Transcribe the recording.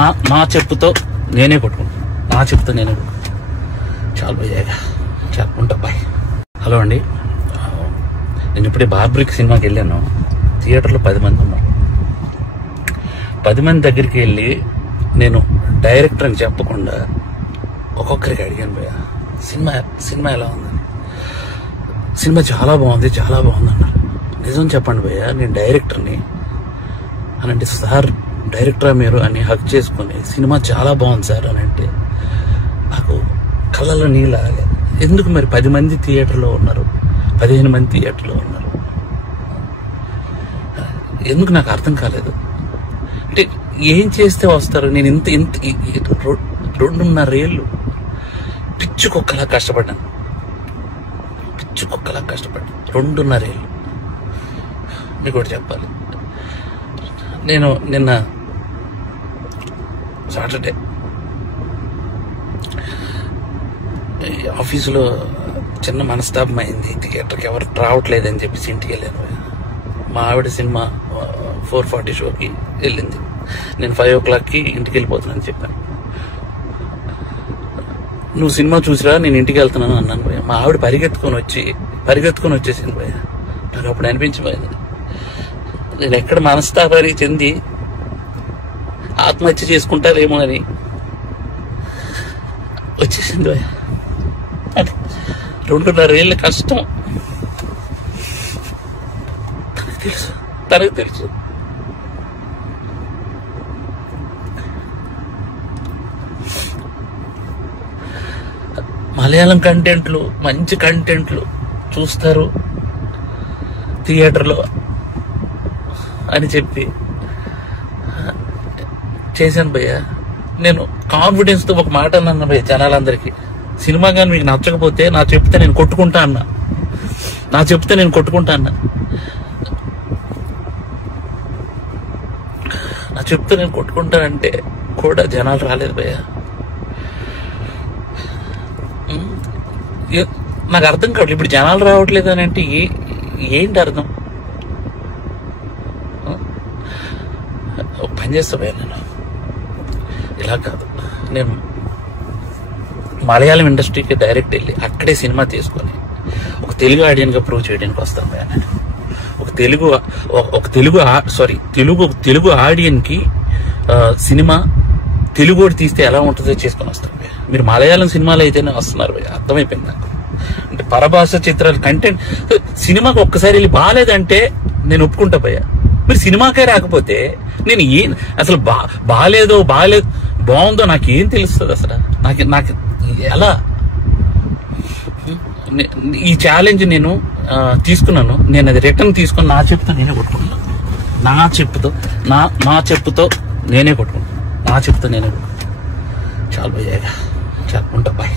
నా చెప్పుతో నేనే కొట్టుకుంటాను. నా చెప్పుతో నేనే కొట్టుకుంటాను. చాలు భయ్యాగా, చాలు ఉంటా బాయ్. హలో అండి, నేను ఇప్పుడే బార్బరిక్ సినిమాకి వెళ్ళాను. థియేటర్లో 10 మంది ఉన్నారు. 10 మంది దగ్గరికి వెళ్ళి నేను డైరెక్టర్ అని చెప్పకుండా ఒక్కొక్కరికి అడిగాను భయ్య, సినిమా ఎలా ఉందని. సినిమా చాలా బాగుంది అన్నారు. నిజం చెప్పండి భయ్య, నేను డైరెక్టర్ని అని అంటే, సార్ డైరెక్టరా మీరు అని హక్ చేసుకుని సినిమా చాలా బాగుంది సార్ అని అంటే నాకు కళ్ళలో నీళ్ళు ఆగలేదు. ఎందుకు మరి 10 మంది థియేటర్లో ఉన్నారు, 15 మంది థియేటర్లో ఉన్నారు, ఎందుకు నాకు అర్థం కాలేదు. అంటే ఏం చేస్తే వస్తారు? నేను ఇంత 2.5 ఏళ్ళు పిచ్చుకొక్కలా కష్టపడ్డాను. 2.5 ఏళ్ళు. మీకు ఒకటి చెప్పాలి, నేను నిన్న సాటర్డే ఆఫీసులో చిన్న మనస్తాపం అయింది. థియేటర్కి ఎవరు రావట్లేదని చెప్పేసి ఇంటికి వెళ్ళాను. మా ఆవిడ సినిమా 4:40 షోకి వెళ్ళింది. నేను 5 o'clockకి ఇంటికి వెళ్ళిపోతున్నాను చెప్పాను. నువ్వు సినిమా చూసిరా, నేను ఇంటికి వెళ్తున్నాను అన్నాను భయ్య. మా ఆవిడ పరిగెత్తుకొని వచ్చేసింది భయ్య. నాకు అప్పుడు అనిపించిపోయింది, నేను ఎక్కడ మనస్తాపానికి చెంది ఆత్మహత్య చేసుకుంటారేమో అని వచ్చేసింది భయ్య. అంటే 2.5 ఏళ్ళ కష్టం తనకు తెలుసు. మలయాళం కంటెంట్లు, మంచి కంటెంట్లు చూస్తారు థియేటర్లో అని చెప్పి చేశాను భయ్య. నేను కాన్ఫిడెన్స్తో ఒక మాట అన్నాను భయ్య జనాలందరికీ, సినిమా కానీ మీకు నచ్చకపోతే నా చెప్తే నేను కొట్టుకుంటా అన్నా. నా చెప్తే నేను కొట్టుకుంటానంటే కూడా జనాలు రాలేదు భయ్య. నాకు అర్థం కావట్లేదు, ఇప్పుడు జనాలు రావట్లేదు అని అంటే ఏంటి అర్థం? పని చేస్తా భయ్య, నేను ఇలా కాదు, నేను మలయాళం ఇండస్ట్రీకి డైరెక్ట్ వెళ్ళి అక్కడే సినిమా తీసుకొని ఒక తెలుగు ఆడియన్గా ప్రూవ్ చేయడానికి వస్తాను భయ్య. నేను ఒక తెలుగు ఆడియన్కి సినిమా తెలుగు తీస్తే ఎలా ఉంటుందో చేసుకొని వస్తాను భయ్య. మీరు మలయాళం సినిమాలు అయితేనే వస్తున్నారు భయ్య, అర్థమైపోయింది నాకు. అంటే పరభాష చిత్రాలు కంటెంట్ సినిమాకి ఒక్కసారి వెళ్ళి బాగాలేదంటే నేను ఒప్పుకుంటా భయ్య. మీరు సినిమాకే రాకపోతే నేను అసలు బాగాలేదు బాగుందో నాకేం తెలుస్తుంది అసలు? నాకు ఎలా? ఈ ఛాలెంజ్ నేను తీసుకున్నాను. నేను అది రిటర్న్ తీసుకొని నా చెప్పుతో నేనే కొట్టుకుంటాను. నా చెప్పుతో నేనే కొట్టుకుంటాను. చాలు భయ్యాగా, చాలు ఉంటా బాయ్.